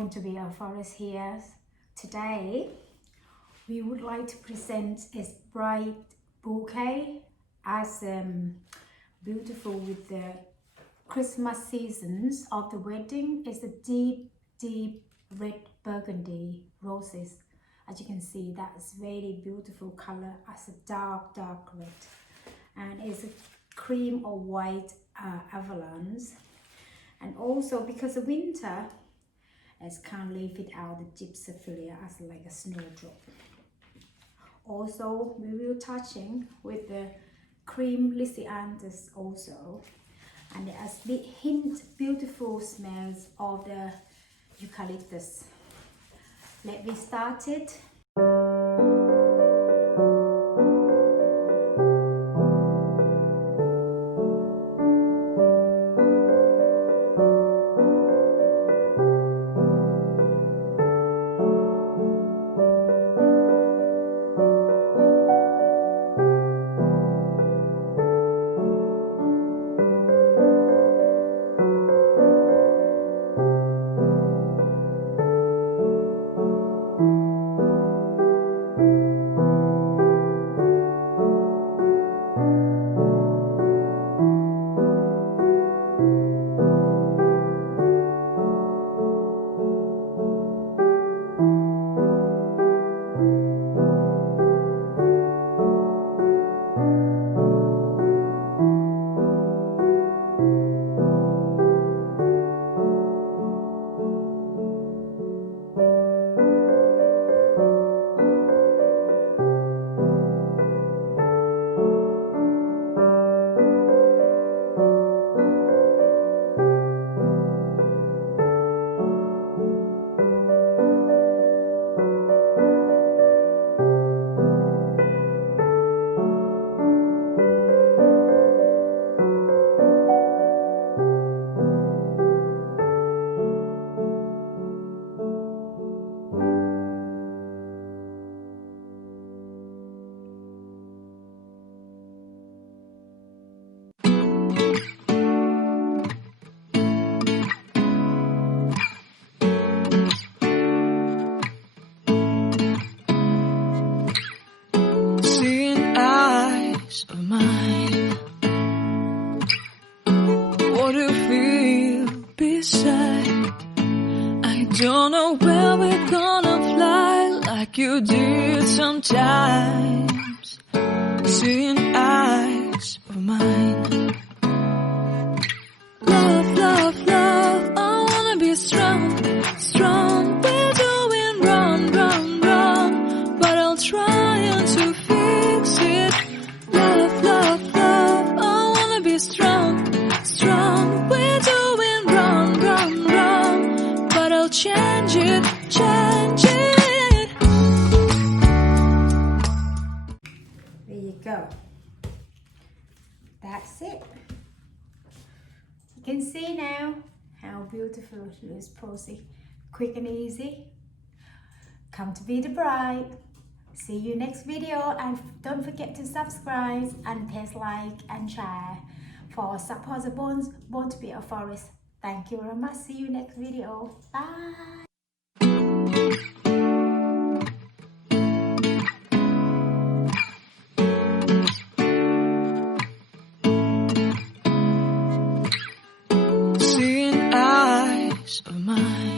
want to be a florist here. Today we would like to present a bright bouquet as beautiful with the Christmas seasons of the wedding. Is a deep red burgundy roses. As you can see, that's very beautiful color as a dark red, and it's a cream or white avalanche. And also because of winter, I can't leave it out the gypsophilia as like a snowdrop. Also, we will touching with the cream lysianthus also, and it has beautiful smells of the eucalyptus. Let me start it. Don't know where we're gonna fly like you did sometimes. Seeing eyes of mine. Love, love, love, I wanna be strong, strong. We're doing wrong, wrong, wrong, but I'll try to fix it. Love, love, love, I wanna be strong, strong. We're doing wrong, wrong, wrong, but I'll change it, change it. There you go. That's it. You can see now how beautiful it is, posy, quick and easy. Come to be the bride. See you next video, and don't forget to subscribe and press like and share for support the born to be a florist. Thank you very much. See you next video. Bye. Seeing eyes of mine.